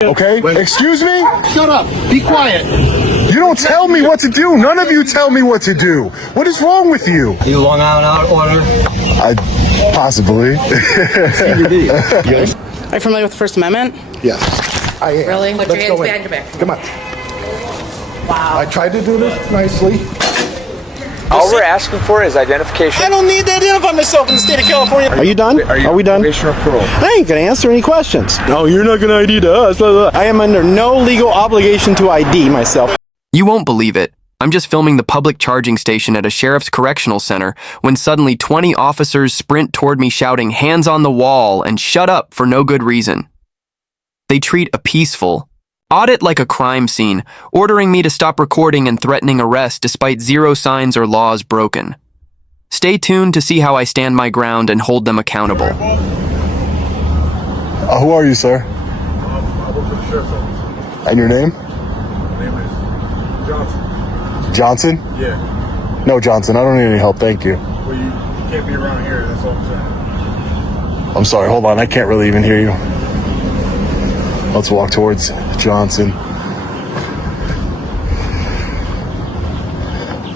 Okay? Excuse me? Shut up. Be quiet. You don't tell me what to do. None of you tell me what to do. What is wrong with you? You Long Island order? Possibly. Are you familiar with the First Amendment? Yes. I am. Really? Put your hands behind your back. Come on. Wow. I tried to do this nicely. All we're asking for is identification. I don't need to identify myself in the state of California. Are you done? Are we done? Probation or parole? I ain't gonna answer any questions. No, you're not gonna ID to us. I am under no legal obligation to ID myself. You won't believe it. I'm just filming the public charging station at a sheriff's correctional center when suddenly 20 officers sprint toward me shouting, "Hands on the wall," and "Shut up" for no good reason. They treat a peaceful Audit like a crime scene, ordering me to stop recording and threatening arrest despite zero signs or laws broken. Stay tuned to see how I stand my ground and hold them accountable. Who are you, sir? I work for the sheriff's office. And your name? My name is Johnson. Johnson? Yeah. No, Johnson. I don't need any help. Thank you. Well, you can't be around here. That's all I'm saying. I'm sorry. Hold on. I can't really even hear you. Let's walk towards Johnson.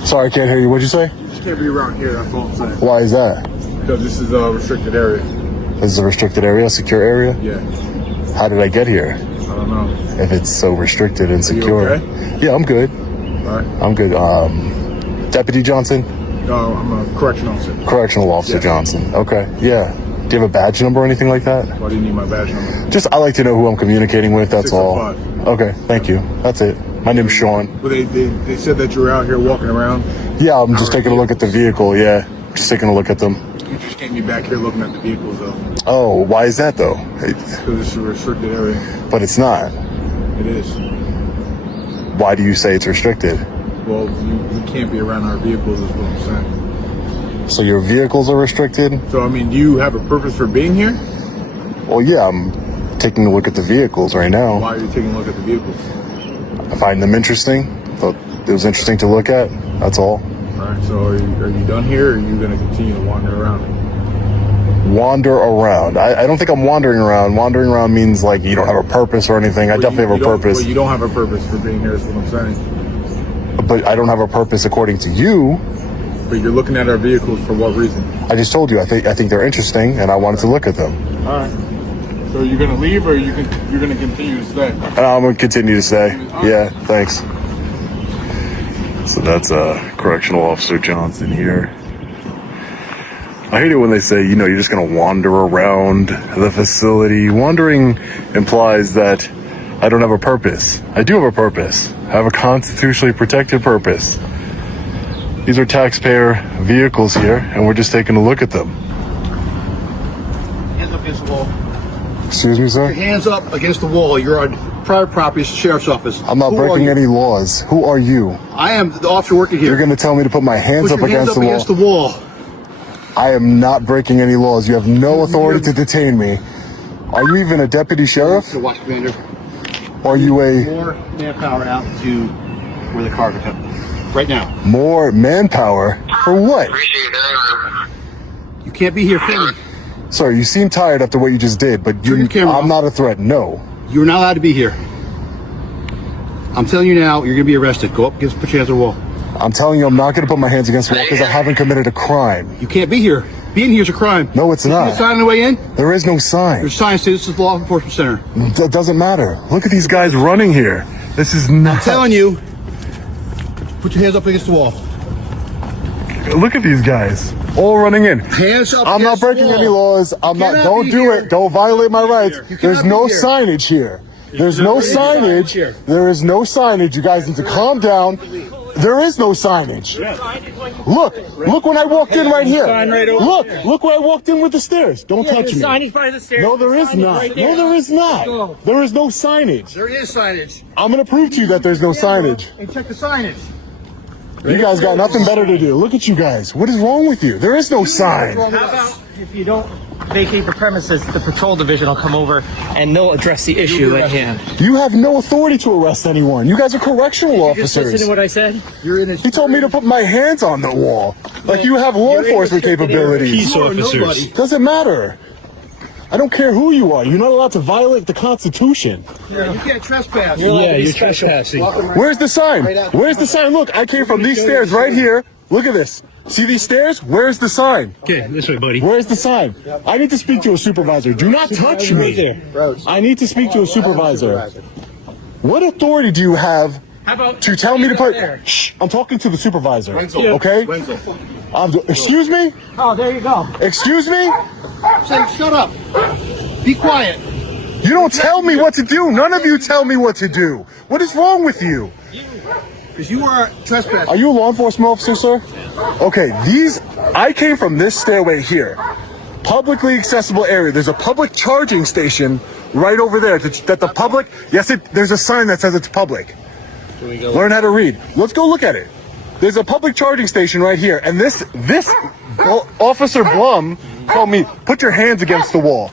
Sorry, I can't hear you. What'd you say? You just can't be around here. That's all I'm saying. Why is that? Because this is a restricted area. This is a restricted area, secure area? Yeah. How did I get here? I don't know. If it's so restricted and Are you secure. okay? Yeah, I'm good. All right. I'm good. Deputy Johnson? No, I'm a correctional officer. Correctional Officer Yes. Johnson. Okay, yeah. Do you have a badge number or anything like that? Why do you need my badge number? Just, I like to know who I'm communicating with, that's all. 605. Okay, thank you. That's it. My name's Sean. Well, they said that you were out here walking around. Yeah, I'm just taking a look at the vehicle, yeah. Just taking a look at them. You just can't be back here looking at the vehicles, though. Oh, why is that though? Because it's a restricted area. But it's not. It is. Why do you say it's restricted? Well, you can't be around our vehicles, is what I'm saying. So your vehicles are restricted? So, I mean, do you have a purpose for being here? Well, yeah, I'm taking a look at the vehicles right now. Why are you taking a look at the vehicles? I find them interesting. Thought it was interesting to look at, that's all. All right, so are you done here, or are you going to continue to wander around? Wander around. I don't think I'm wandering around. Wandering around means like you don't have a purpose or anything. I definitely have a purpose. Well, you don't have a purpose for being here, is what I'm saying. But I don't have a purpose according to you. But you're looking at our vehicles for what reason? I just told you, I think they're interesting and I wanted to look at them. All right. So are you going to leave, or you're going to continue to stay? I'm going to continue to stay. Yeah, thanks. So that's Correctional Officer Johnson here. I hate it when they say, you know, you're just going to wander around the facility. Wandering implies that I don't have a purpose. I do have a purpose. I have a constitutionally protected purpose. These are taxpayer vehicles here, and we're just taking a look at them. Hands up against the wall. Excuse me, sir? Hands up against the wall. You're on private property. It's the sheriff's office. I'm not breaking any laws. Who are you? I am the officer working here. You're going to tell me to put my hands up against the wall? Against the wall. I am not breaking any laws. You have no authority to detain me. Are you even a deputy sheriff? The watch commander. Are you a... More manpower out to where the car could come. Right now. More manpower? For what? You can't be here filming. Sir, you seem tired after what you just did, but Turn your camera I'm off. not a threat, no. You're not allowed to be here. I'm telling you now, you're going to be arrested. Go up, put your hands on the wall. I'm telling you I'm not going to put my hands against the wall because I haven't committed a crime. You can't be here. Being here is a crime. No, it's You see not. the sign on the way in? There is no sign. There's signs saying this is the law enforcement center. That doesn't matter. Look at these guys running here. This is not... I'm telling you, put your hands up against the wall. Look at these guys. All running in. Hands up. I'm not breaking any laws. I'm not. Don't do it. Don't violate my rights. There's no signage here. There's no signage. There is no signage. You guys need to calm down. There is no signage. Look when I walked in right here. Look where I walked in with the stairs. Don't touch me. Signage by the stairs. No, there is not. No, there is not. There is no signage. There is signage. I'm going to prove to you that there's no signage. And check the signage. You guys got nothing better to do. Look at you guys. What is wrong with you? There is no sign. How about if you don't vacate the premises, the patrol division will come over and they'll address the issue at hand. You have no authority to arrest anyone. You guys are correctional Just listen officers. to what I said. You're in a... He told me to put my hands on the wall. Like you have law enforcement capabilities. Peace officers. Doesn't matter. I don't care who you are. You're not allowed to violate the Constitution. Yeah, you can't trespass. Yeah, you're trespassing. Where's the sign? Where's the sign? Look, I came from these stairs right here. Look at this. See these stairs? Where's the sign? Okay, this way, buddy. Where's the sign? I need to speak to a supervisor. Do not touch me. I need to speak to a supervisor. What authority do you have to tell me to put... Shh, I'm talking to the supervisor. Okay? Excuse me? Oh, there you go. Excuse me? Say, shut up. Be quiet. You don't tell me what to do. None of you tell me what to do. What is wrong with you? Because you are trespassing. Are you a law enforcement officer, sir? Okay, I came from this stairway here. Publicly accessible area. There's a public charging station right over there that the public, there's a sign that says it's public. Learn how to read. Let's go look at it. There's a public charging station right here. And this Officer Blum told me, put your hands against the wall.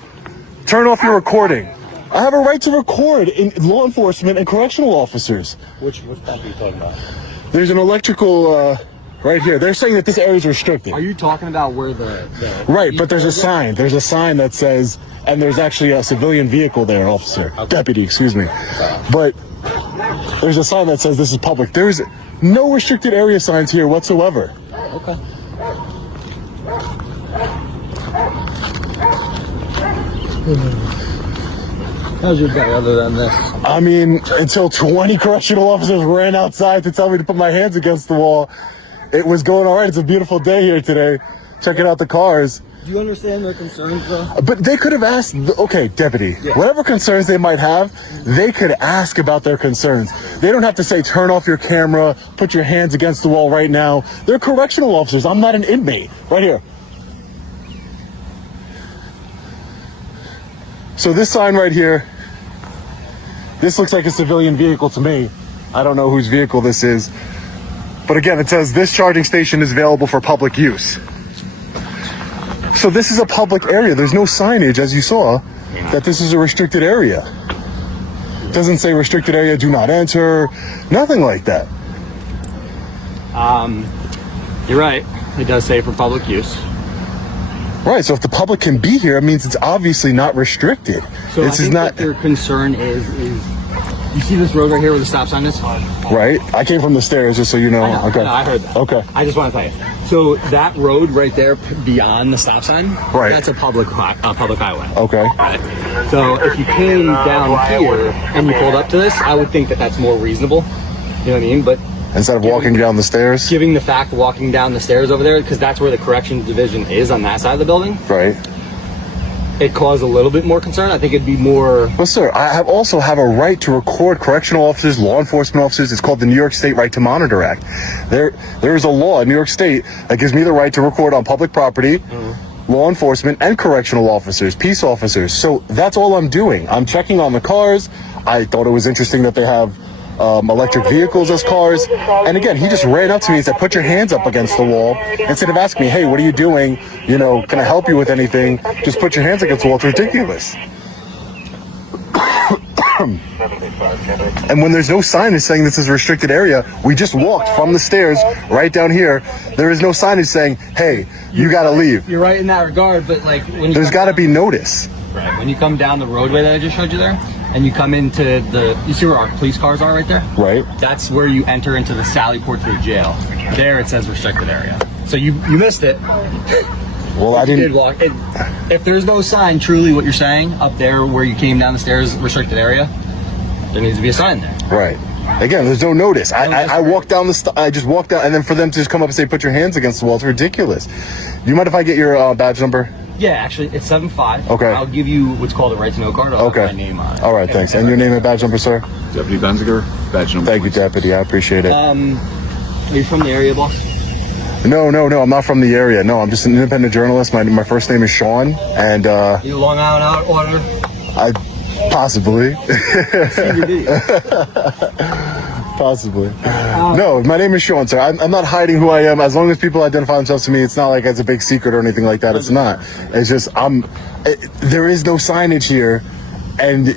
Turn off your recording. I have a right to record in law enforcement and correctional officers. Which property are you talking about? There's an electrical right here. They're saying that this area is restricted. Are you talking about where the right, but there's a sign. There's a sign that says, and there's actually a civilian vehicle there, officer. Okay. Deputy, excuse me. But there's a sign that says this is public. There's no restricted area signs here whatsoever. Okay. How's your day other than this? I mean, until 20 correctional officers ran outside to tell me to put my hands against the wall, it was going all right. It's a beautiful day here today. Checking out the cars. Do you understand their concerns, though? But they could have asked, okay, deputy, whatever concerns they might have, they could ask about their concerns. They don't have to say, turn off your camera, put your hands against the wall right now. They're correctional officers. I'm not an inmate. Right here. So this sign right here, this looks like a civilian vehicle to me. I don't know whose vehicle this is. But again, it says this charging station is available for public use. So this is a public area. There's no signage, as you saw, that this is a restricted area. It doesn't say restricted area, do not enter, nothing like that. You're right. It does say for public use. Right, so if the public can be here, it means it's obviously not restricted. So this I is think not. that their concern is you see this road right here where the stop sign is? Right, I came from the stairs, just so you know. Okay. No, I heard that. Okay. I just want to tell you. So that road right there beyond the stop sign, right, that's a public highway. Okay. Right. So if you came down here and you pulled up to this, I would think that that's more reasonable. You know what I mean? But instead of walking down the stairs? Giving the fact walking down the stairs over there, because that's where the correction division is on that side of the building. Right. It caused a little bit more concern. I think it'd be more... Well, sir, I also have a right to record correctional officers, law enforcement officers. It's called the New York State Right to Monitor Act. There is a law in New York State that gives me the right to record on public property, law enforcement, and correctional officers, peace officers. So that's all I'm doing. I'm checking on the cars. I thought it was interesting that they have electric vehicles as cars. And again, he just ran up to me and said, put your hands up against the wall. Instead of asking me, hey, what are you doing? You know, can I help you with anything? Just put your hands against the wall. It's ridiculous. And when there's no signage saying this is a restricted area, we just walked from the stairs right down here. There is no signage saying, hey, you got to leave. You're right in that regard, but like when you there's got to be notice. Right. When you come down the roadway that I just showed you there, and you come into you see where our police cars are right there? Right. That's where you enter into the Sally Port to the jail. There it says restricted area. So you missed it. Well, I didn't. You did walk. If there's no sign, truly what you're saying, up there where you came down the stairs, restricted area, there needs to be a sign there. Right. Again, there's no notice. I walked down I just walked down, and then for them to just come up and say, put your hands against the wall, it's ridiculous. Do you mind if I get your badge number? Yeah, actually, it's 7-5. Okay. I'll give you what's called a right to know card. I'll have my name on it. All right, thanks. And your name and badge number, sir? Deputy Benziger, badge number. Thank you, Deputy. I appreciate it. Are you from the area, boss? No, I'm not from the area. No, I'm just an independent journalist. My first name is Sean, and You Long Island order? Possibly. Possibly. No, my name is Sean, sir. I'm not hiding who I am. As long as people identify themselves to me, it's not like it's a big secret or anything like that. It's not. It's just there is no signage here, and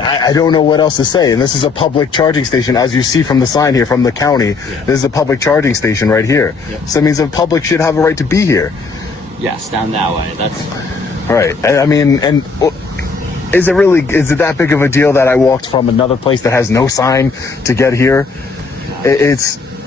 I don't know what else to say. And this is a public charging station, as you see from the sign here from the county. Yeah. This is a public charging station right here. Yeah. So it means the public should have a right to be here. Yes, down that way. Right. I mean, and is it that big of a deal that I walked from another place that has no sign to get here?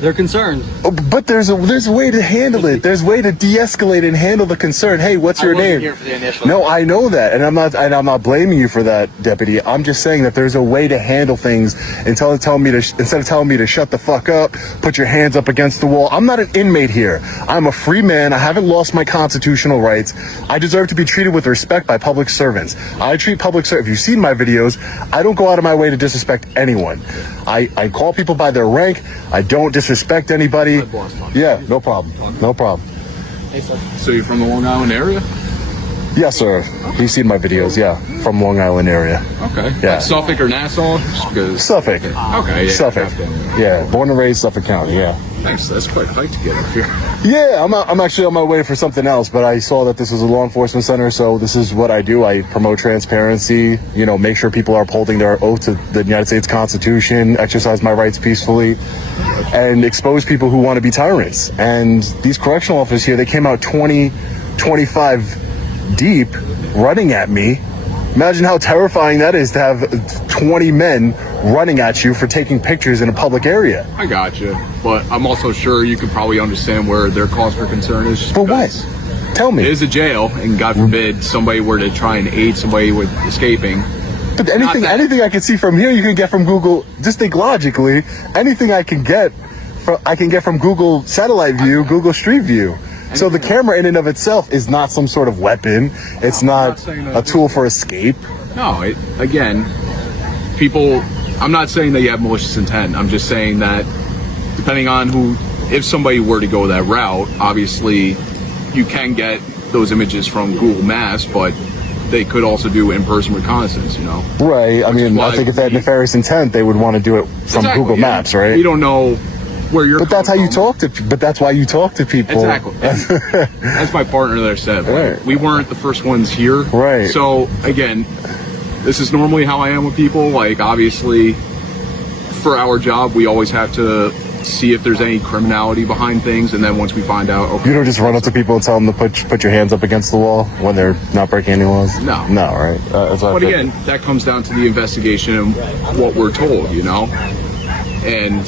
They're concerned. But there's a way to handle it. There's a way to de-escalate and handle the concern. Hey, what's your name? Here for the initial. No, I know that, and I'm not blaming you for that, deputy. I'm just saying that there's a way to handle things instead of telling me to shut the fuck up, put your hands up against the wall. I'm not an inmate here. I'm a free man. I haven't lost my constitutional rights. I deserve to be treated with respect by public servants. I treat public servants. If you've seen my videos, I don't go out of my way to disrespect anyone. I call people by their rank. I don't disrespect anybody. Yeah, no problem. No problem. So you're from the Long Island area? Yes, sir. You've seen my videos, yeah, from Long Island area. Okay. Yeah. Like Suffolk or Nassau? Just because... Suffolk. Okay, yeah. Suffolk. Yeah, born and raised Suffolk County, yeah. Thanks. That's quite a hike to get up here. Yeah, I'm actually on my way for something else, but I saw that this was a law enforcement center, so this is what I do. I promote transparency, make sure people are upholding their oath to the United States Constitution, exercise my rights peacefully, and expose people who want to be tyrants. And these correctional officers here, they came out 20, 25 deep running at me. Imagine how terrifying that is to have 20 men running at you for taking pictures in a public area. I got you, but I'm also sure you can probably understand where their cause for concern is. For what? Tell me. It is a jail, and God forbid somebody were to try and aid somebody with escaping. But anything I can see from here, you can get from Google. Just think logically. Anything I can get from Google Satellite View, Google Street View. So the camera in and of itself is not some sort of weapon. It's not a tool for escape. No, again, people, I'm not saying that you have malicious intent. I'm just saying that depending on if somebody were to go that route, obviously you can get those images from Google Maps, but they could also do in-person reconnaissance, Right. I mean, I think if they had nefarious intent, they would want to do it from Google Maps, right? We don't know where you're. But that's how you talk to. But that's why you talk to people. Exactly. That's my partner there said. Right. We weren't the first ones here. Right. So again, this is normally how I am with people. Like obviously, for our job, we always have to see if there's any criminality behind things, and then once we find out, okay. You don't just run up to people and tell them to put your hands up against the wall when they're not breaking any laws. No. No. Right. That's what but again, that comes down to the investigation and what we're told, And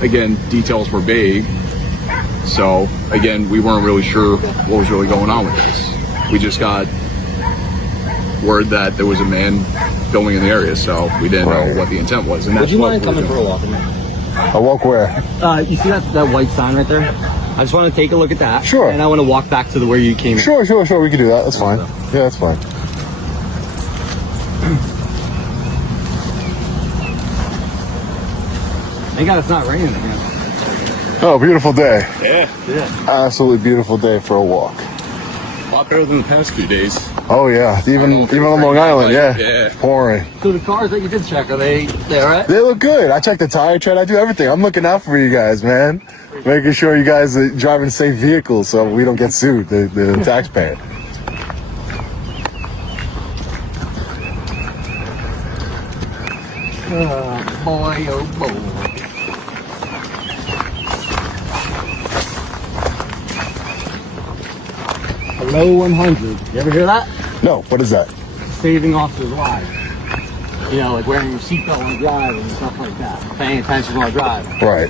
again, details were vague. So again, we weren't really sure what was really going on with this. We just got word that there was a man filming in the area, so we didn't know what the intent was. And Would you mind coming for a walk? A walk where? You see that white sign right there? I just want to take a look at that. Sure. And I want to walk back to where you came in. Sure. We can do that. That's fine. Yeah, that's fine. Thank God it's not raining again. Oh, beautiful day. Yeah. Absolutely beautiful day for a walk. A lot better than the past few days. Oh yeah, even on Long Island, yeah. Pouring. So the cars that you did check, are they all right? They look good. I check the tire tread. I do everything. I'm looking out for you guys, man. Making sure you guys are driving safe vehicles so we don't get sued, the taxpayer. Boy, oh boy. Hello 100. You ever hear that? No, what is that? Saving officers' lives. Like wearing your seatbelt when driving and stuff like that. Paying attention while driving. Right.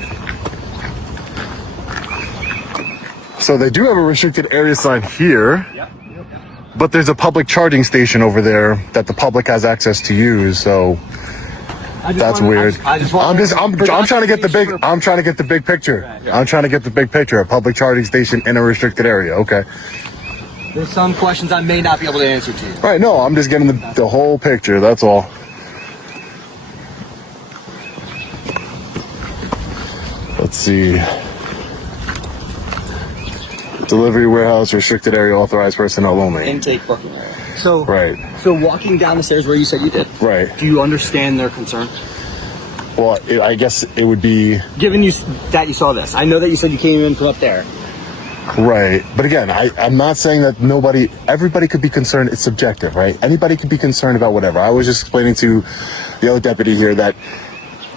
So they do have a restricted area sign here. Yep. But there's a public charging station over there that the public has access to use, so that's weird. I'm trying to get the big picture. Right. I'm trying to get the big picture. A public charging station in a restricted area. Okay. There's some questions I may not be able to answer to you. Right, no, I'm just getting the whole picture, that's all. Let's see. Delivery warehouse, restricted area, authorized personnel only. Intake booking area. So, right. So walking down the stairs where you said you did. Right. Do you understand their concern? Well, I guess it would be... Given you that you saw this. I know that you said you came in from up there. Right. But again, I'm not saying that everybody could be concerned. It's subjective, right? Anybody could be concerned about whatever. I was just explaining to the other deputy here that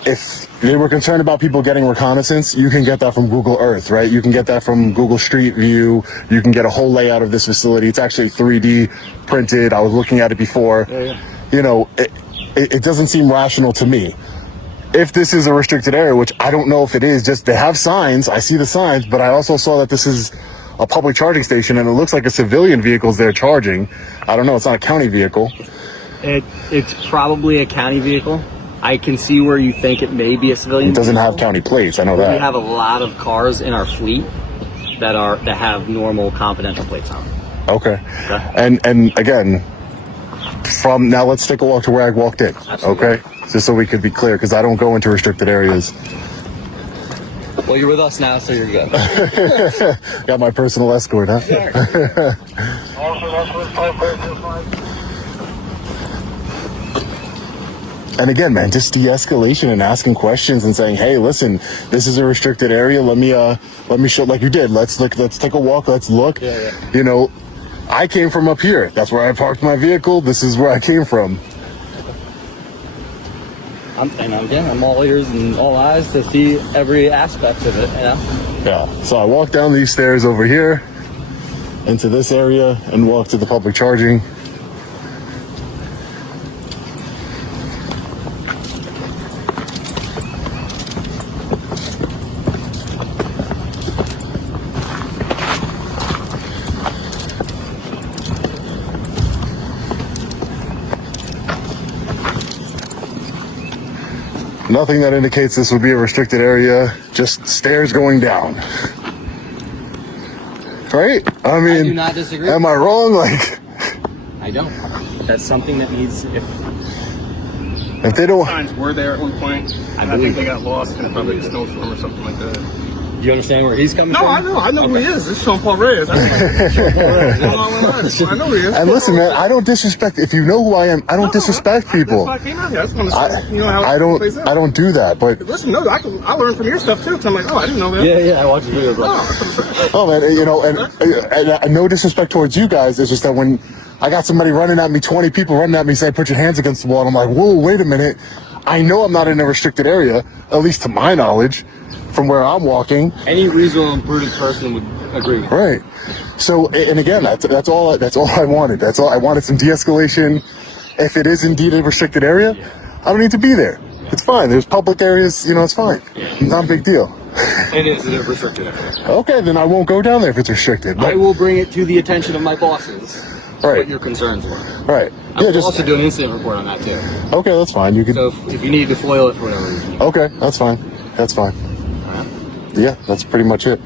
if they were concerned about people getting reconnaissance, you can get that from Google Earth, right? You can get that from Google Street View. You can get a whole layout of this facility. It's actually 3D printed. I was looking at it before. You know, it doesn't seem rational to me. If this is a restricted area, which I don't know if it is, just they have signs. I see the signs, but I also saw that this is a public charging station, and it looks like a civilian vehicle's there charging. I don't know. It's not a county vehicle. It's probably a county vehicle. I can see where you think it may be a civilian. It doesn't have county plates. I know that. We have a lot of cars in our fleet that have normal confidential plates on them. Okay. And again, from now, let's take a walk to where I walked in. Absolutely. Okay, just so we could be clear, because I don't go into restricted areas. Well, you're with us now, so you're good. Got my personal escort, huh? And again, man, just de-escalation and asking questions and saying, "Hey, listen, this is a restricted area. Let me show, like you did. Let's look. Let's take a walk. Let's look. You know, I came from up here. That's where I parked my vehicle. This is where I came from." I'm all ears and all eyes to see every aspect of it. You know. Yeah. So I walked down these stairs over here into this area and walked to the public charging. Nothing that indicates this would be a restricted area, just stairs going down. Right? I mean, I do not disagree. Am I wrong? Like, I don't. That's something that needs, if they don't. Signs were there at one point. I think they got lost in probably a snowstorm or something like that. you understand where he's coming from? No, I know who he is. It's Sean Paul Reyes. I know who he is. And listen, man, I don't disrespect. If you know who I am, I don't disrespect people. That's why I came out here. I just want to see, you know, how I don't do that. But listen, no, I learned from your stuff too. Cause I'm like, oh, I didn't know that. Yeah, I watch your videos. Oh man, you know, and no disrespect towards you guys. It's just that when I got somebody running at me, 20 people running at me saying, "Put your hands against the wall," and I'm like, whoa, wait a minute. I know I'm not in a restricted area, at least to my knowledge, from where I'm walking. Any reasonable and prudent person would agree with that. Right. So, and again, that's all I wanted. That's all I wanted, some de-escalation. If it is indeed a restricted area, I don't need to be there. It's fine. There's public areas, you know, it's fine. Not a big deal. It is a restricted area. Okay, then I won't go down there if it's restricted. I will bring it to the attention of my bosses. Right. What your concerns were. Right. I will also do an incident report on that too. Okay, that's fine. You can. So if you need to foil it for whatever reason. Okay, that's fine. That's fine. Yeah, that's pretty much it.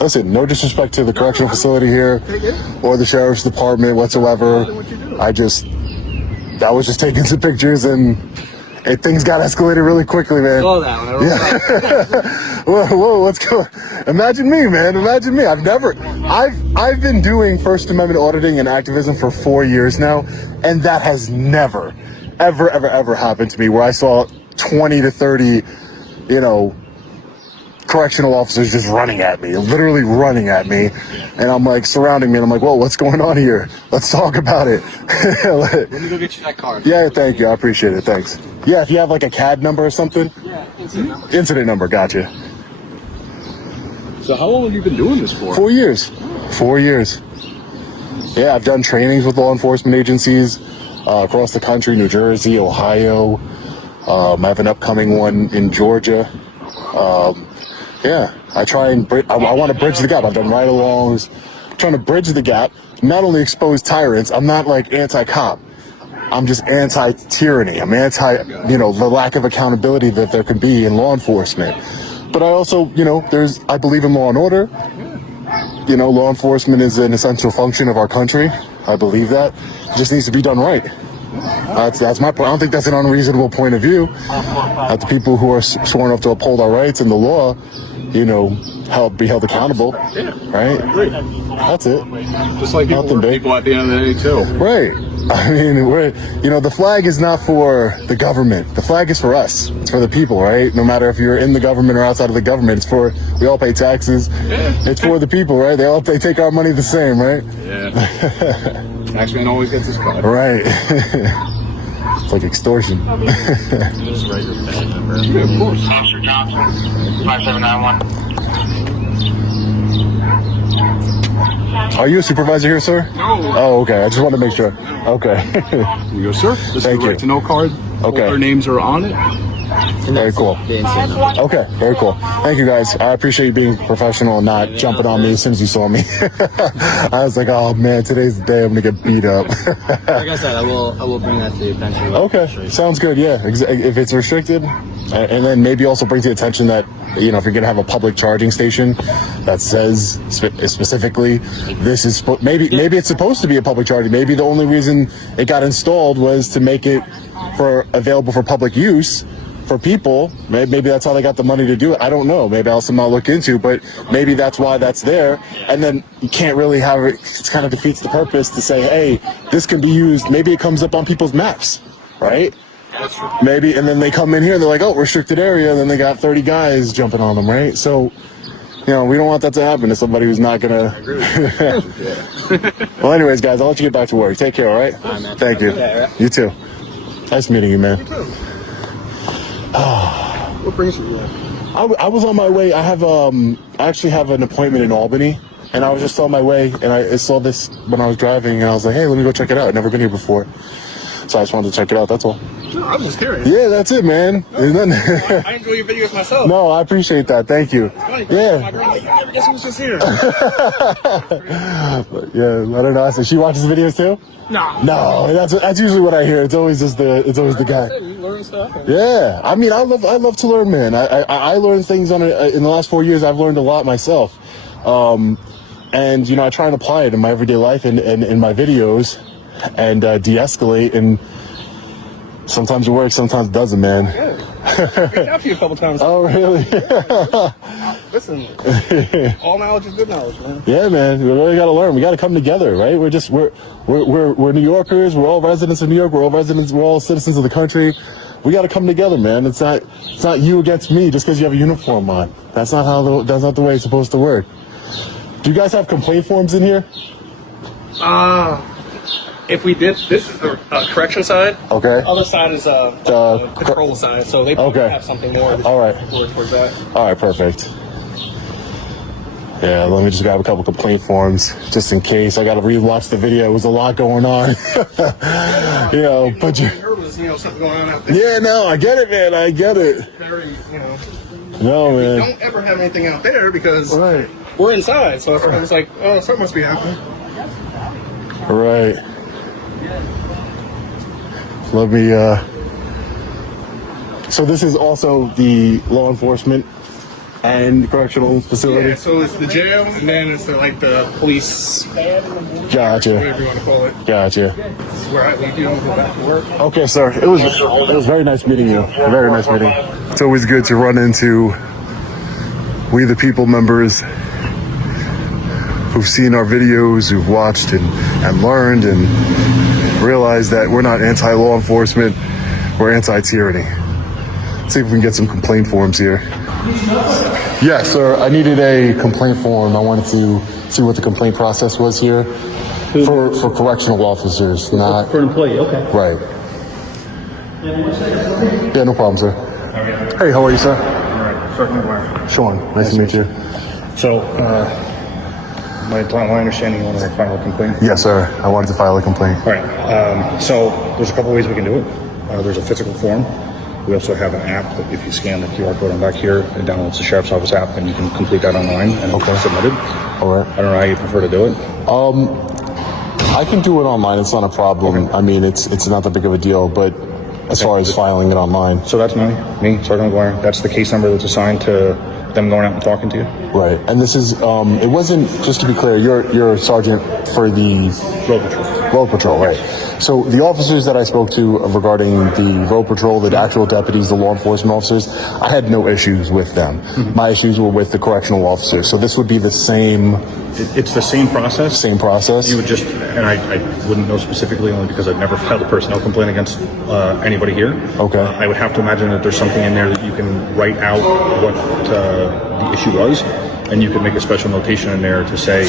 Listen, no disrespect to the correctional facility here or the sheriff's department whatsoever. I was just taking some pictures and things got escalated really quickly, man. Slow down. Whoa, what's going? Imagine me, man. Imagine me. I've been doing First Amendment auditing and activism for 4 years now, and that has never, ever happened to me where I saw 20 to 30, you know, correctional officers just running at me, literally running at me, and I'm like surrounding me, and I'm like, whoa, what's going on here? Let's talk about it. Let me go get you that card. Yeah, thank you. I appreciate it. Thanks. Yeah, if you have like a CAD number or something. Yeah, incident number. Incident number, gotcha. So how long have you been doing this for? 4 years. 4 years. Yeah, I've done trainings with law enforcement agencies across the country, New Jersey, Ohio. I have an upcoming one in Georgia. Yeah, I try and I want to bridge the gap. I've done ride-alongs, trying to bridge the gap, not only expose tyrants. I'm not like anti-cop. I'm just anti-tyranny. I'm anti, you know, the lack of accountability that there can be in law enforcement. But I also, you know, I believe in law and order. You know, law enforcement is an essential function of our country. I believe that. It just needs to be done right. That's my point. I don't think that's an unreasonable point of view. That the people who are sworn off to uphold our rights and the law, you know, be held accountable. Right? That's it. Just like people at the end of the day too. Right. I mean, you know, the flag is not for the government. The flag is for us. It's for the people, right? No matter if you're in the government or outside of the government, we all pay taxes. It's for the people, right? They take our money the same, right? Yeah. Taxman always gets his cut. Right. like extortion. Just write your badge number. Yeah, of course. Officer Johnson, 5791. Are you a supervisor here, sir? No. Oh, okay. I just want to make sure. Okay. Here you go, sir. This is the Thank you. right to know card. Okay. All their names are on it. Very cool. Okay, very cool. Thank you, guys. I appreciate you being professional and not jumping on me as soon as you saw me. I was like, oh man, today's the day I'm gonna get beat up. Like I said, I will bring that to your attention. Okay, sounds good. Yeah, if it's restricted, and then maybe also bring to attention that, you know, if you're gonna have a public charging station that says specifically this is maybe it's supposed to be a public charging. Maybe the only reason it got installed was to make it available for public use for people. Maybe that's how they got the money to do it. I don't know. Maybe I'll somehow look into, but maybe that's why that's there. And then you can't really have it. It kind of defeats the purpose to say, hey, this can be used. Maybe it comes up on people's maps, right? Maybe, and then they come in here and they're like, oh, restricted area. And then they got 30 guys jumping on them, right? So, you know, we don't want that to happen to somebody who's not gonna. Well, anyways, guys, I'll let you get back to work. Take care, all right? Thank you. You too. Nice meeting you, man. What brings you here? I was on my way. I actually have an appointment in Albany, and I was just on my way, and I saw this when I was driving, and I was like, hey, let me go check it out. I've never been here before, so I just wanted to check it out. That's all. No, I'm just curious. Yeah, that's it, man. I enjoy your videos myself. No, I appreciate that. Thank you. Yeah. My girl, like, I guess he was just here. Yeah, I don't know. I said she watches videos too. No, that's usually what I hear. It's always the guy. You learn stuff. Yeah, I mean, I love to learn, man. I learned things in the last 4 years. I've learned a lot myself, and you know, I try and apply it in my everyday life and in my videos, and de-escalate. And sometimes it works, sometimes it doesn't, man. Reached out to you a couple times. Oh, really? Listen, all knowledge is good knowledge, man. Yeah, man. We really got to learn. We got to come together, right? We're New Yorkers. We're all residents of New York. We're all citizens of the country. We got to come together, man. It's not you against me just because you have a uniform on. That's not the way it's supposed to work. Do you guys have complaint forms in here? If we did, this is the correction side. Okay. Other side is the control side, so they probably have something more. All right. Towards that. All right, perfect. Yeah, let me just grab a couple complaint forms just in case. I got to rewatch the video. It was a lot going on. You know, but nervous, you know, something going on out there. Yeah, no, I get it, man. I get it. Very, you know. No, man. We don't ever have anything out there because we're inside, so everyone's like, oh, something must be happening. Right. Let me, so this is also the law enforcement and correctional facility? Yeah, so it's the jail, and then it's the police. Gotcha. Whatever you want to call it. Gotcha. This is where I leave you and go back to work. Okay, sir. It was very nice meeting you. Very nice meeting. It's always good to run into We the People members who've seen our videos, who've watched and learned and realized that we're not anti-law enforcement, we're anti-tyranny. Let's see if we can get some complaint forms here. Yes, sir. I needed a complaint form. I wanted to see what the complaint process was here for correctional officers, not For an employee, okay. right. Yeah, no problem, sir. Hey, how are you, sir? All right, Sergeant McGuire. Sean, nice to meet you. So, my understanding, you want to file a complaint? Yes, sir. I wanted to file a complaint. All right. So, there's a couple ways we can do it. There's a physical form. We also have an app that if you scan the QR code on back here, it downloads the Sheriff's Office app, and you can complete that online and it's submitted. All right. I don't know how you prefer to do it. I can do it online. It's not a problem. Okay. I mean, it's not that big of a deal, but as far as filing it online. So that's me, Sergeant McGuire. That's the case number that's assigned to them going out and talking to you. Right. And this is, it wasn't, just to be clear, you're a sergeant for the Road Patrol. Road Patrol, right. So the officers that I spoke to regarding the Road Patrol, the actual deputies, the law enforcement officers, I had no issues with them. Mm-hmm. My issues were with the correctional officers. So this would be the same... It's the same process. Same process? You would just, and I wouldn't know specifically only because I've never filed a personnel complaint against anybody here. Okay. I would have to imagine that there's something in there that you can write out what the issue was. and you can make a special notation in there to say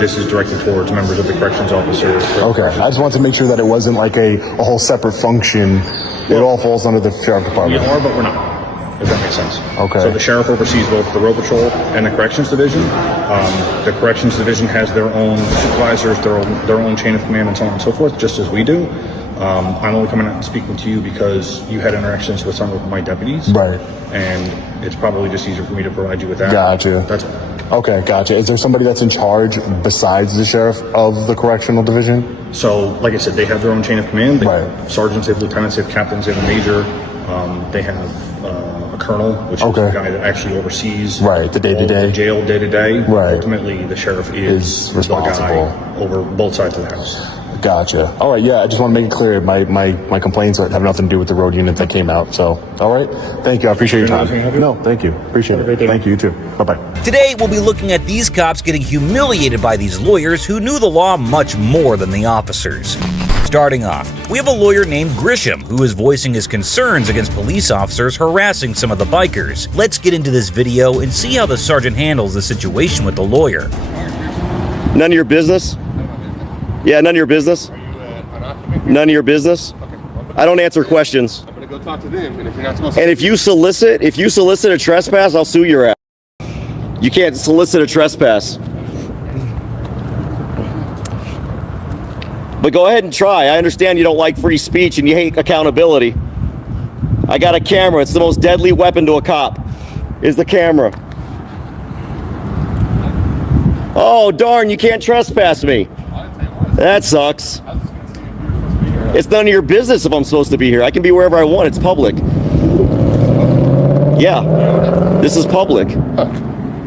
this is directed towards members of the corrections officer. Okay, I just wanted to make sure that it wasn't like a whole separate function. It all falls under the sheriff We department. are, but we're not, if that makes sense. Okay. So the sheriff oversees both the road patrol and the corrections division. The corrections division has their own supervisors, their own chain of command, and so on and so forth, just as we do. I'm only coming out and speaking to you because you had interactions with some of my deputies. Right. And it's probably just easier for me to provide you with that. Gotcha. That's Okay, gotcha. Is there somebody that's in charge besides the sheriff of the correctional division? So, like I said, they have their own chain of command. They Right. have sergeants, they have lieutenants, they have captains, they have a major. They have a colonel, which is Okay. the guy that actually oversees Right, the day-to-day. all the jail day-to-day. Right. Ultimately, the sheriff is the responsible. guy over both sides of the house. Gotcha. All right, yeah, I just want to make it clear. My complaints have nothing to do with the road unit that came out. So, all right. Thank you. I appreciate your time. No, thank you. Appreciate it. Thank you. You too. Bye-bye. Today, we'll be looking at these cops getting humiliated by these lawyers who knew the law much more than the officers. Starting off, we have a lawyer named Grisham who is voicing his concerns against police officers harassing some of the bikers. Let's get into this video and see how the sergeant handles the situation with the lawyer. None of your business? Yeah, none of your business? None of your business? I don't answer questions. I'm gonna go talk to them, and if you're not supposed to. And if you solicit a trespass, I'll sue your ass. You can't solicit a trespass. But go ahead and try. I understand you don't like free speech and you hate accountability. I got a camera. It's the most deadly weapon to a cop, is the camera. Oh, darn, you can't trespass me. That sucks. It's none of your business if I'm supposed to be here. I can be wherever I want. It's public. Yeah, this is public.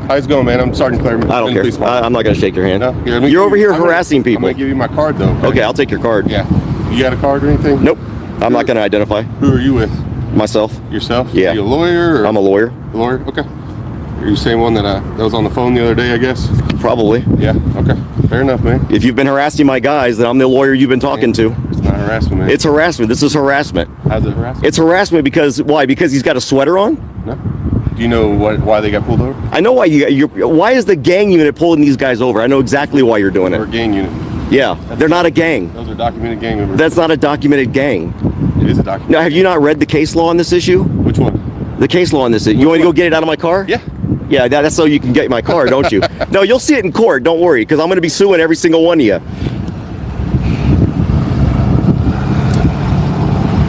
How's it going, man? I'm Sergeant Clareman. I don't care. I'm not going to shake your hand. No? Here, let me You're give over you- here I'm gonna- harassing I'm people. gonna give you my card, though. Okay, I'll take your card. Yeah. You got a card or anything? Nope. I'm not going to identify Who are you with? myself. Yourself? Yeah. You a lawyer? Or I'm a lawyer. a lawyer? Okay. Are you the same one that was on the phone the other day, I guess? Probably. Yeah. Okay. Fair enough, man. If you've been harassing my guys, then I'm the lawyer you've been talking to. It's not harassment, man. It's harassment. This is harassment. How's it harassment? It's harassment because, why? Because he's got a sweater on? No. Do you know why they got pulled over? I know why why is the gang unit pulling these guys over? I know exactly why you're doing Or a it. gang unit? Yeah, they're not a gang. Those are documented gang members. That's not a documented gang. It is a document. Now, have you not read the case law on this issue? Which one? The case law on this issue. You want me to go get it out of my car? Yeah. Yeah, that's so you can get my car, don't you? No, you'll see it in court. Don't worry, because I'm going to be suing every single one of you.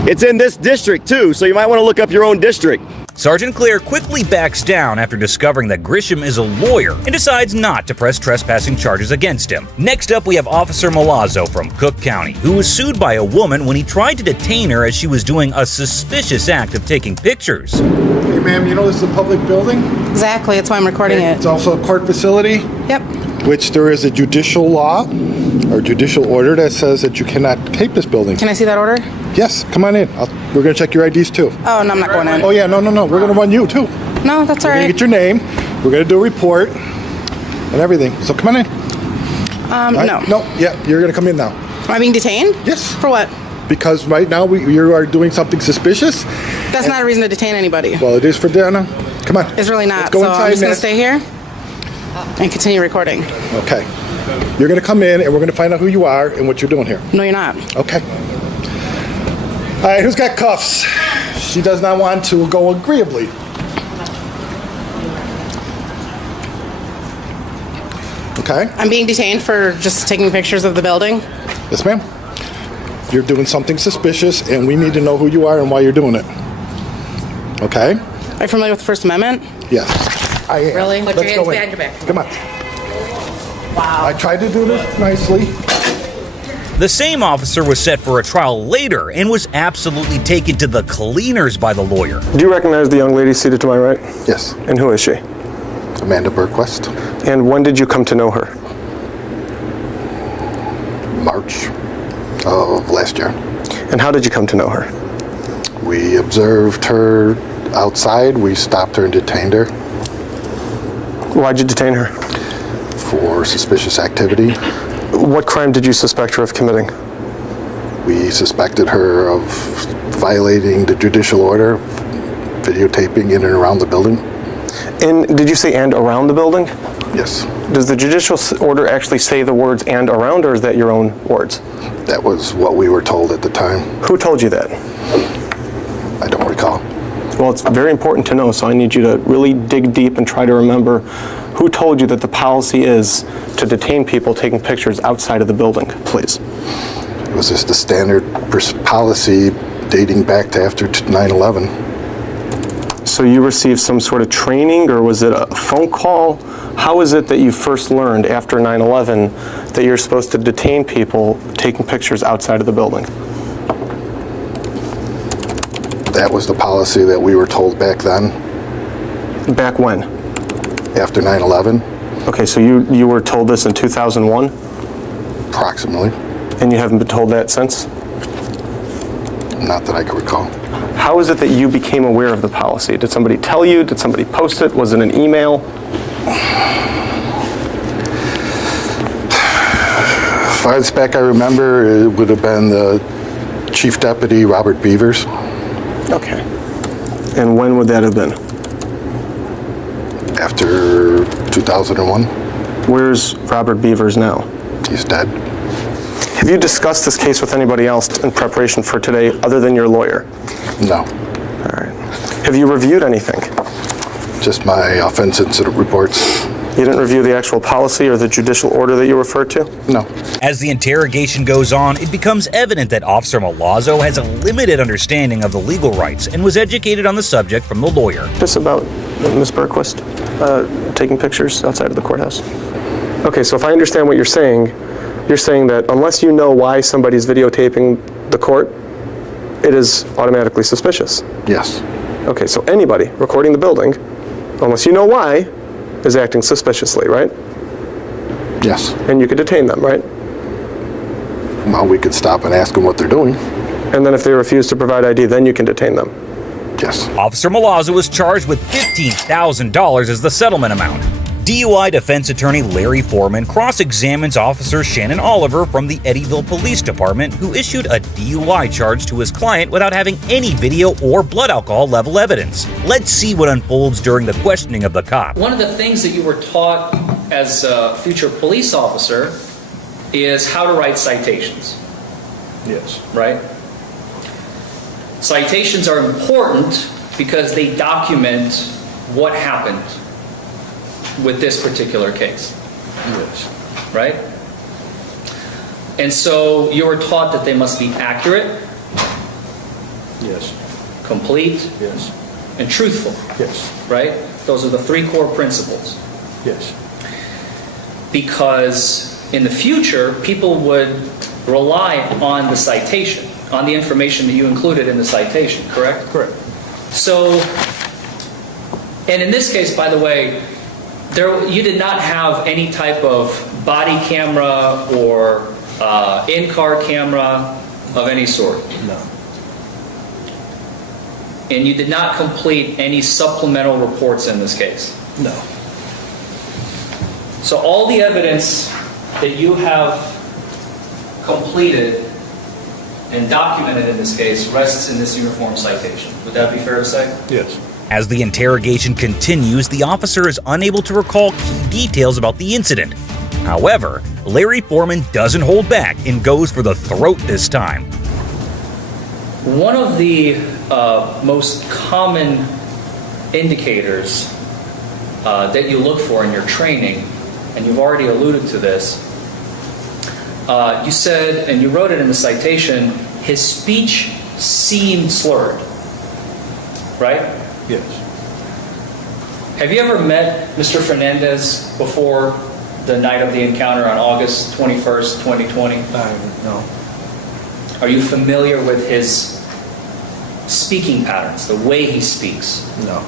It's in this district, too, so you might want to look up your own district. Sergeant Clare quickly backs down after discovering that Grisham is a lawyer and decides not to press trespassing charges against him. Next up, we have Officer Malazzo from Cook County, who was sued by a woman when he tried to detain her as she was doing a suspicious act of taking pictures. Hey, ma'am, you know this is a public building? Exactly. That's why I'm recording it. It's also a court facility, Yep. which there is a judicial law or judicial order that says that you cannot tape this building. Can I see that order? Yes, come on in. We're going to check your IDs too. Oh, no, I'm not going in. Oh, yeah, no. We're going to run you too. No, that's all We're going right. to get your name. We're going to do a report and everything. So come on in. All right? No. No, yeah, you're going to come in now. Am I being detained? Yes. For what? Because right now you are doing something suspicious. That's not a reason to detain anybody. Well, it is for Dana. Come on. It's really not. Let's go So I'm inside, just going Ned. to stay here and continue recording. Okay. You're going to come in and we're going to find out who you are and what you're doing here. No, you're not. Okay. All right, who's got cuffs? She does not want to go agreeably. Okay. I'm being detained for just taking pictures of the building. Yes, ma'am. You're doing something suspicious, and we need to know who you are and why you're doing it. Okay? Are you familiar with the First Amendment? Yes. I am. Really? Put Let's your hands go in. behind your back. Come on. Wow. I tried to do this nicely. The same officer was set for a trial later and was absolutely taken to the cleaners by the lawyer. Do you recognize the young lady seated to my right? Yes. And who is she? Amanda Burquest. And when did you come to know her? March of last year. And how did you come to know her? We observed her outside. We stopped her and detained her. Why'd you detain her? For suspicious activity. What crime did you suspect her of committing? We suspected her of violating the judicial order, videotaping in and around the building. And did you say and around the building? Yes. Does the judicial order actually say the words and around, or is that your own words? That was what we were told at the time. Who told you that? I don't recall. Well, it's very important to know, so I need you to really dig deep and try to remember who told you that the policy is to detain people taking pictures outside of the building, please. It was just the standard policy dating back to after 9/11. So you received some sort of training, or was it a phone call? How is it that you first learned after 9/11 that you're supposed to detain people taking pictures outside of the building? That was the policy that we were told back then. Back when? After 9/11. Okay, so you were told this in 2001? Approximately. And you haven't been told that since? Not that I can recall. How is it that you became aware of the policy? Did somebody tell you? Did somebody post it? Was it an email? Farthest back I remember, it would have been the Chief Deputy, Robert Beavers. Okay. And when would that have been? After 2001. Where's Robert Beavers now? He's dead. Have you discussed this case with anybody else in preparation for today other than your lawyer? No. All right. Have you reviewed anything? Just my offense incident reports. You didn't review the actual policy or the judicial order that you referred to? No. As the interrogation goes on, it becomes evident that Officer Milazzo has a limited understanding of the legal rights and was educated on the subject from the lawyer. This about Ms. Berquist taking pictures outside of the courthouse? Okay, so if I understand what you're saying that unless you know why somebody's videotaping the court, it is automatically suspicious? Yes. Okay, so anybody recording the building, unless you know why, is acting suspiciously, right? Yes. And you could detain them, right? Well, we could stop and ask them what they're doing. And then if they refuse to provide ID, then you can detain them. Yes. Officer Milazzo was charged with $15,000 as the settlement amount. DUI defense attorney Larry Foreman cross-examines Officer Shannon Oliver from the Eddyville Police Department, who issued a DUI charge to his client without having any video or blood alcohol level evidence. Let's see what unfolds during the questioning of the cop. One of the things that you were taught as a future police officer is how to write citations. Yes. Right? Citations are important because they document what happened with this particular case. Yes. Right? And so you were taught that they must be accurate, Yes. complete, Yes. and truthful. Yes. Right? Those are the three core principles. Yes. Because in the future, people would rely on the citation, on the information that you included in the citation, correct? Correct. So, and in this case, by the way, you did not have any type of body camera or in-car camera of any sort. No. And you did not complete any supplemental reports in this case. No. So all the evidence that you have completed and documented in this case rests in this uniform citation. Would that be fair to say? Yes. As the interrogation continues, the officer is unable to recall key details about the incident. However, Larry Foreman doesn't hold back and goes for the throat this time. One of the most common indicators that you look for in your training, and you've already alluded to this, you said, and you wrote it in the citation, his speech seemed slurred, right? Yes. Have you ever met Mr. Fernandez before the night of the encounter on August 21st, 2020? I haven't, no. Are you familiar with his speaking patterns, the way he speaks? No.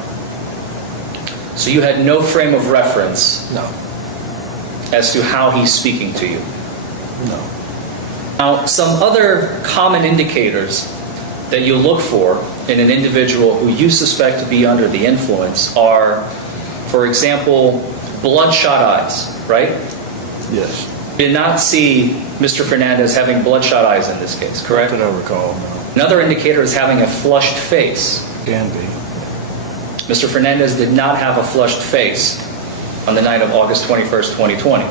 So you had no frame of reference No. as to how he's speaking to you? No. Now, some other common indicators that you look for in an individual who you suspect to be under the influence are, for example, bloodshot eyes, right? Yes. You did not see Mr. Fernandez having bloodshot eyes in this case, correct? Not that I recall, no. Another indicator is having a flushed face. Can be. Mr. Fernandez did not have a flushed face on the night of August 21st, 2020.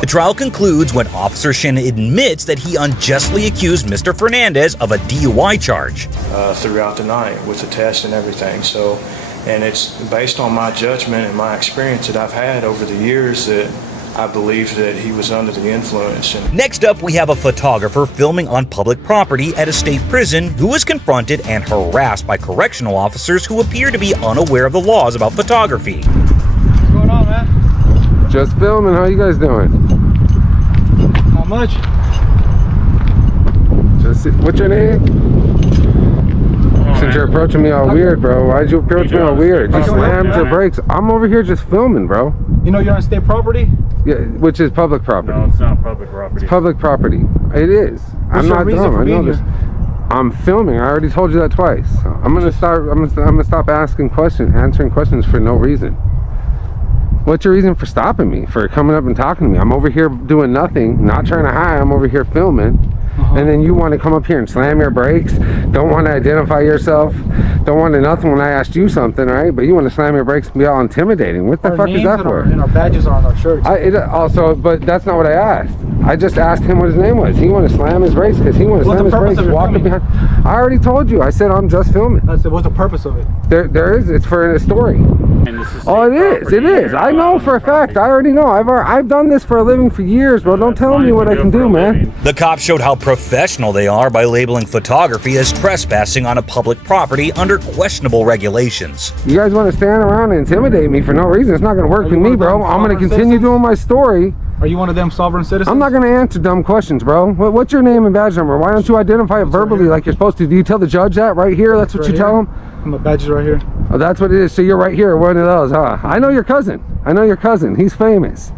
The trial concludes when Officer Shin admits that he unjustly accused Mr. Fernandez of a DUI charge. Throughout the night with the test and everything. So, and it's based on my judgment and my experience that I've had over the years that I believe that he was under the influence. Next up, we have a photographer filming on public property at a state prison who was confronted and harassed by correctional officers who appear to be unaware of the laws about photography. What's going on, man? Just filming. How you guys doing? How much? What's your name? Since you're approaching me all weird, bro, why'd you approach me all weird? Just slammed your brakes. I'm over here just filming, bro. You know you're on state property? Yeah, which is public property. No, it's not public property. It's public property. It is. I'm not dumb. I know this. I'm filming. I already told you that twice. I'm gonna start. I'm gonna stop answering questions for no reason. What's your reason for stopping me? For coming up and talking to me? I'm over here doing nothing, not trying to hide. I'm over here filming. And then you want to come up here and slam your brakes, don't want to identify yourself, don't want to nothing when I asked you something, right? But you want to slam your brakes and be all intimidating. What the fuck is that for? And our badges are on our shirts. But that's not what I asked. I just asked him what his name was. He wanted to slam his brakes because he wanted to slam his brakes, walk up behind. I already told you. I said I'm just filming. I said, what's the purpose of it? There is. It's for a story. Oh, it is. It is. I know for a fact. I already know. I've done this for a living for years, bro. Don't tell me what I can do, man. The cops showed how professional they are by labeling photography as trespassing on a public property under questionable regulations. You guys want to stand around and intimidate me for no reason? It's not going to work with me, bro. I'm going to continue doing my story. Are you one of them sovereign citizens? I'm not going to answer dumb questions, bro. What's your name and badge number? Why don't you identify it verbally like you're supposed to? Do you tell the judge that right here? That's what you tell him? My badge is right here. Oh, that's what it is. So you're right here, one of those, huh? I know your cousin. He's famous.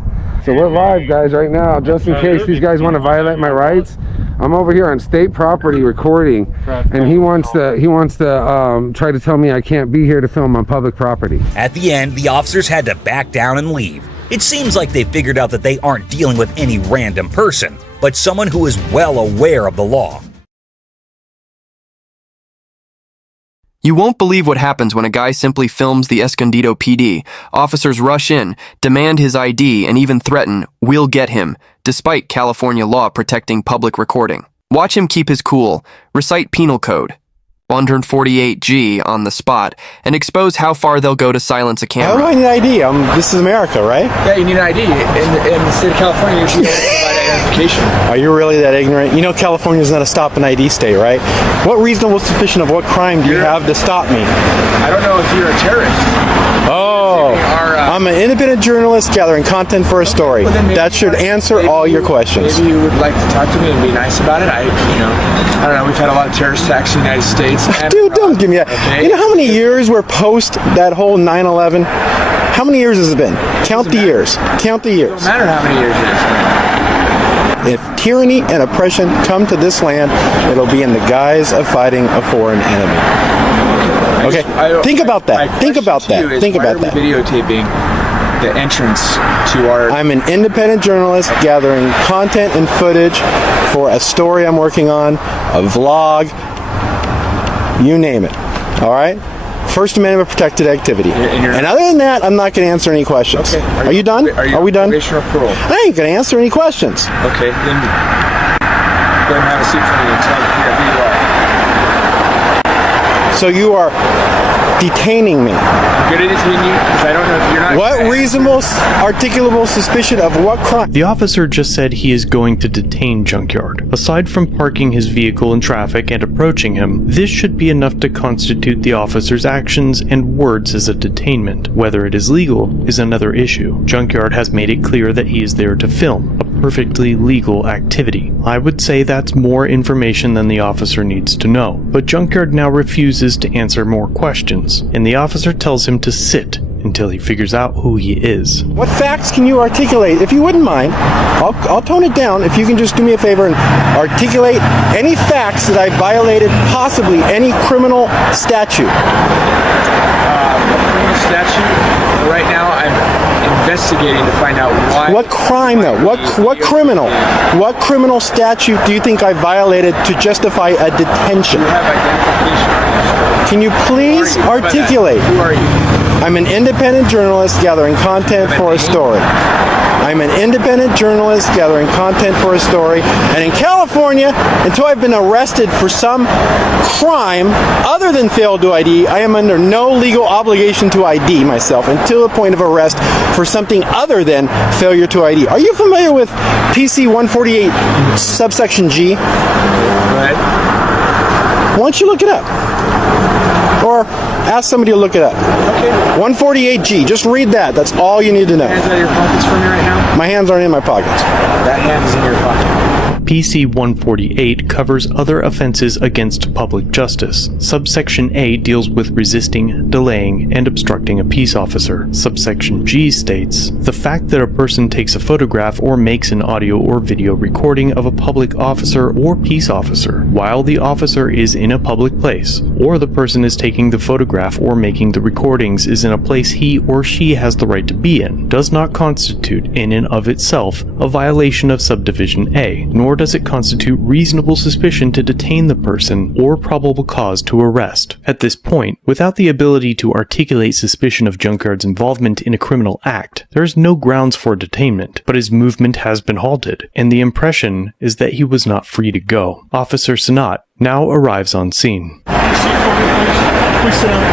So we're live, guys, right now, just in case these guys want to violate my rights. I'm over here on state property recording, and he wants to try to tell me I can't be here to film on public property. At the end, the officers had to back down and leave. It seems like they figured out that they aren't dealing with any random person, but someone who is well aware of the law. You won't believe what happens when a guy simply films the Escondido PD. Officers rush in, demand his ID, and even threaten, "We'll get him," despite California law protecting public recording. Watch him keep his cool, recite penal code, 148G on the spot, and expose how far they'll go to silence a camera. Why do I need ID? This is America, right? Yeah, you need an ID. In the state of California, you should provide identification. Are you really that ignorant? You know California's not a stop and ID state, right? What reasonable suspicion of what crime do you have to stop me? I don't know if you're a terrorist. Oh, I'm an independent journalist gathering content for a story. That should answer all your questions. Maybe you would like to talk to me and be nice about it. I don't know. We've had a lot of terrorist attacks in the United States. Dude, don't give me that. Okay. You know how many years were post that whole 9/11? How many years has it been? Count the years. Count the years. It doesn't matter how many years it is. If tyranny and oppression come to this land, it'll be in the guise of fighting a foreign enemy. Okay, think about that. Think about that. Think about that. Videotaping the entrance to our... I'm an independent journalist gathering content and footage for a story I'm working on, a vlog, you name it. All right? First Amendment protected activity. And other than that, I'm not going to answer any questions. Okay. Are you done? Are we done? I ain't going to answer any questions. Okay, then go and have a seat for me until I can figure out who you are. So you are detaining me. I'm going to detain you because I don't know if you're not... What reasonable, articulable suspicion of what crime? The officer just said he is going to detain Junkyard. Aside from parking his vehicle in traffic and approaching him, this should be enough to constitute the officer's actions and words as a detainment. Whether it is legal is another issue. Junkyard has made it clear that he is there to film, a perfectly legal activity. I would say that's more information than the officer needs to know, but Junkyard now refuses to answer more questions, and the officer tells him to sit until he figures out who he is. What facts can you articulate? If you wouldn't mind, I'll tone it down if you can just do me a favor and articulate any facts that I violated, possibly any criminal statute. Criminal statute? Right now I'm investigating to find out why... What crime though? What criminal? What criminal statute do you think I violated to justify a detention? You have identification on your shirt. Can you please articulate? Who are you? I'm an independent journalist gathering content for a story. I'm an independent journalist gathering content for a story. And in California, until I've been arrested for some crime other than failed to ID, I am under no legal obligation to ID myself until the point of arrest for something other than failure to ID. Are you familiar with PC 148 subsection G? Right. Why don't you look it up? Or ask somebody to look it up. Okay. 148G. Just read that. That's all you need to know. Hands out of your pockets for me right now? My hands aren't in my pockets. That hand is in your pocket. PC 148 covers other offenses against public justice. Subsection A deals with resisting, delaying, and obstructing a peace officer. Subsection G states, the fact that a person takes a photograph or makes an audio or video recording of a public officer or peace officer while the officer is in a public place, or the person is taking the photograph or making the recordings is in a place he or she has the right to be in, does not constitute in and of itself a violation of subdivision A, nor does it constitute reasonable suspicion to detain the person or probable cause to arrest. At this point, without the ability to articulate suspicion of Junkyard's involvement in a criminal act, there is no grounds for detainment, but his movement has been halted, and the impression is that he was not free to go. Officer Sanat now arrives on scene. Please sit down.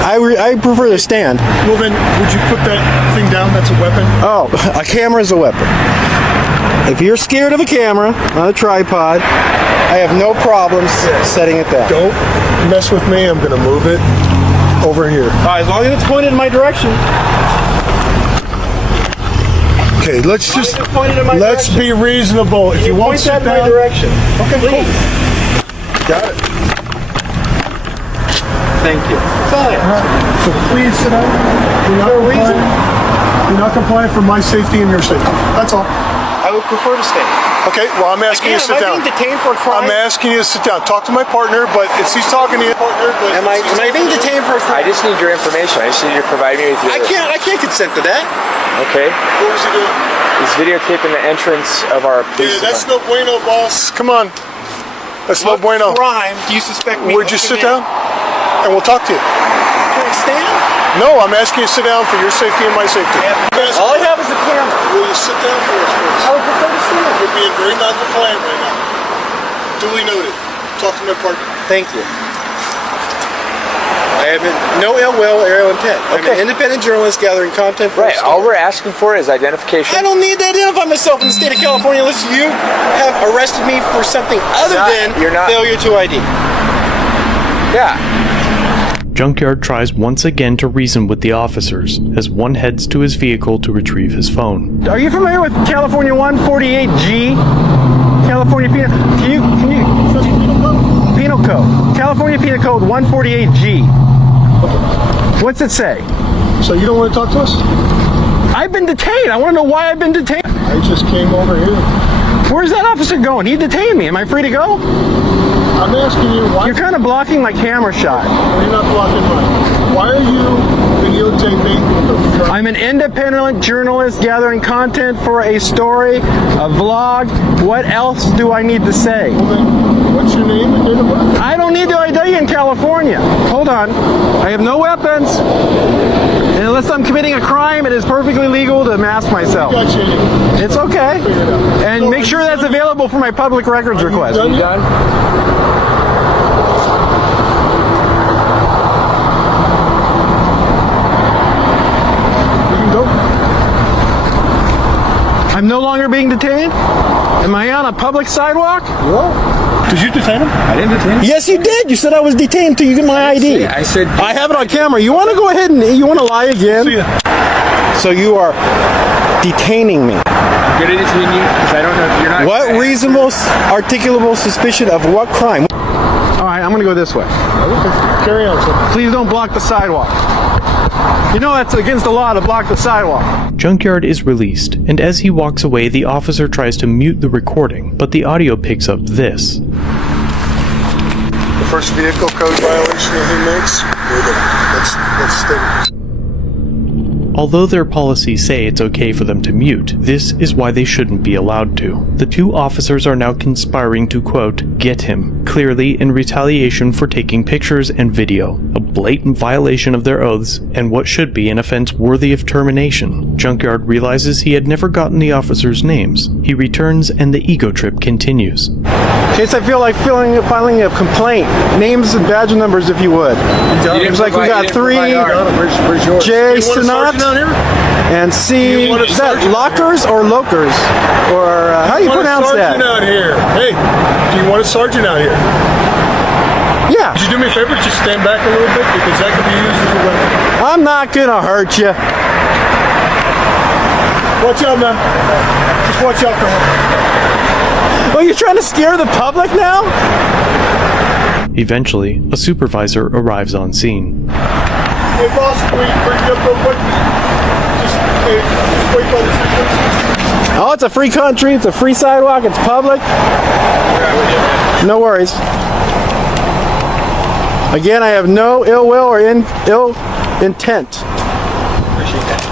I prefer to stand. Well then, would you put that thing down? That's a weapon. Oh, a camera is a weapon. If you're scared of a camera on a tripod, I have no problems setting it down. Don't mess with me. I'm going to move it over here. As long as it's pointed in my direction. Okay, let's be reasonable. If you won't sit down, my direction. Okay, please. Cool. Got it. Thank you. So please sit down. You're not compliant for my safety and your safety. That's all. I would prefer to stand. Okay, well, I'm asking you to sit down. Am I being detained for a crime? I'm asking you to sit down. Talk to my partner, but if he's talking to you, Am I being detained for a crime? I just need your information. I just need you to provide me with your... I can't consent to that. Okay. What was he doing? He's videotaping the entrance of our police Yeah, that's no bueno, boss. Come on. That's no bueno. What crime do you suspect me Would you sit down? And we'll talk to you. Can I stand? No, I'm asking you to sit down for your safety and my safety. All I have is a camera. Will you sit down for us, please? I would prefer to stand. You're being very non-compliant right now. Duly noted. Talk to my partner. Thank you. I have no ill will or ill intent. I'm an independent journalist gathering content for a story. All we're asking for is identification. I don't need to identify myself in the state of California unless you have arrested me for something other than failure to ID. Yeah. Junkyard tries once again to reason with the officers as one heads to his vehicle to retrieve his phone. Are you familiar with California 148G? California Penal... Can you... Penal Code. California Penal Code 148G. What's it say? So you don't want to talk to us? I've been detained. I want to know why I've been detained. I just came over here. Where's that officer going? He detained me. Am I free to go? I'm asking you why. You're kind of blocking my camera shot. No, you're not blocking mine. Why are you videotaping? I'm an independent journalist gathering content for a story, a vlog. What else do I need to say? Well, then, what's your name and date of birth? I don't need to ID in California. Hold on. I have no weapons. And unless I'm committing a crime, it is perfectly legal to mask myself. It's okay. And make sure that's available for my public records request. You done? I'm no longer being detained? Am I on a public sidewalk? No. Did you detain him? I didn't detain him. Yes, you did. You said I was detained until you get my ID. I said... I have it on camera. You want to go ahead and... You want to lie again? So you are detaining me. I'm going to detain you because I don't know if you're not... What reasonable, articulable suspicion of what crime? All right, I'm going to go this way. Carry on, sir. Please don't block the sidewalk. You know that's against the law to block the sidewalk. Junkyard is released, and as he walks away, the officer tries to mute the recording, but the audio picks up this. The first vehicle code violation that he makes, let's stay. Although their policies say it's okay for them to mute, this is why they shouldn't be allowed to. The two officers are now conspiring to, quote, get him, clearly in retaliation for taking pictures and video, a blatant violation of their oaths and what should be an offense worthy of termination. Junkyard realizes he had never gotten the officers' names. He returns and the ego trip continues. In case I feel like filing a complaint, names and badge numbers if you would. Seems like we got 3, J, Sinat, and C, is that Lockers or Lokers? Or how do you pronounce that? Out here. Hey, do you want a sergeant out here? Yeah. Could you do me a favor? Just stand back a little bit because that could be used as a weapon. I'm not gonna hurt you. Watch out, man. Just watch out for him. Oh, you're trying to scare the public now? Eventually, a supervisor arrives on scene. Hey, boss, can we bring you up real quick? Just wait by the tree. Oh, it's a free country. It's a free sidewalk. It's public. No worries. Again, I have no ill will or ill intent. Appreciate that.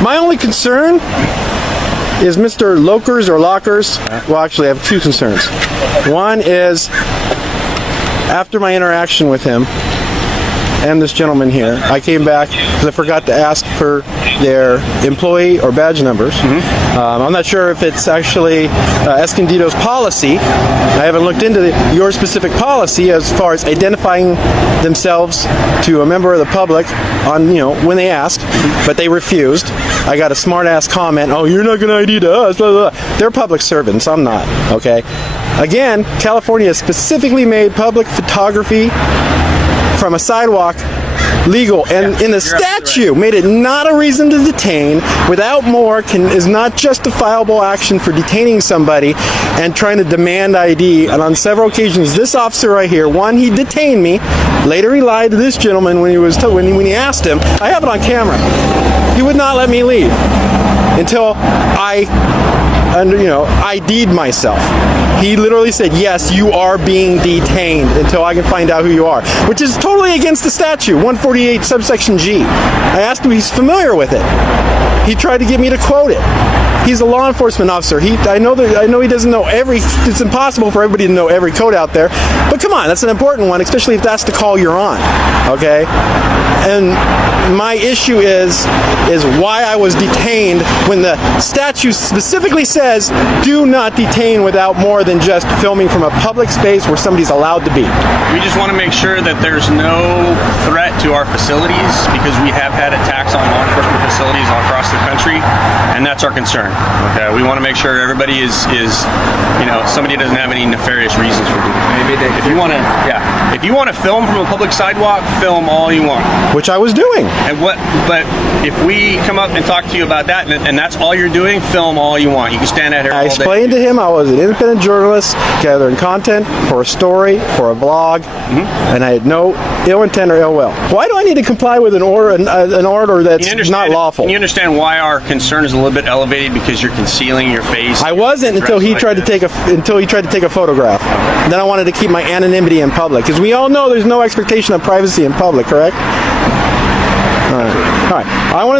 My only concern is Mr. Lokers or Lockers. Well, actually, I have 2 concerns. One is, after my interaction with him and this gentleman here, I came back because I forgot to ask for their employee or badge numbers. I'm not sure if it's actually Escondido's policy. I haven't looked into your specific policy as far as identifying themselves to a member of the public on, when they ask, but they refused. I got a smart-ass comment, oh, you're not going to ID to us, blah, blah, blah. They're public servants, I'm not, okay? Again, California specifically made public photography from a sidewalk legal, and in the statute made it not a reason to detain. Without more is not justifiable action for detaining somebody and trying to demand ID. And on several occasions, this officer right here, one, he detained me. Later, he lied to this gentleman when he asked him. I have it on camera. He would not let me leave until I ID'd myself. He literally said, yes, you are being detained until I can find out who you are, which is totally against the statute, 148 subsection G. I asked him if he's familiar with it. He tried to get me to quote it. He's a law enforcement officer. I know he doesn't know it's impossible for everybody to know every code out there, but come on, that's an important one, especially if that's the call you're on, okay? And my issue is why I was detained when the statute specifically says do not detain without more than just filming from a public space where somebody's allowed to be. We just want to make sure that there's no threat to our facilities because we have had attacks on law enforcement facilities all across the country, and that's our concern. Okay, we want to make sure everybody is somebody doesn't have any nefarious reasons for doing it. If you want to film from a public sidewalk, film all you want. Which I was doing. But if we come up and talk to you about that, and that's all you're doing, film all you want. You can stand out here all day. I explained to him I was an independent journalist gathering content for a story, for a blog, and I had no ill intent or ill will. Why do I need to comply with an order that's not lawful? Can you understand why our concern is a little bit elevated because you're concealing your face? I wasn't until he tried to take a photograph. Okay. Then I wanted to keep my anonymity in public because we all know there's no expectation of privacy in public, correct? All right. I want to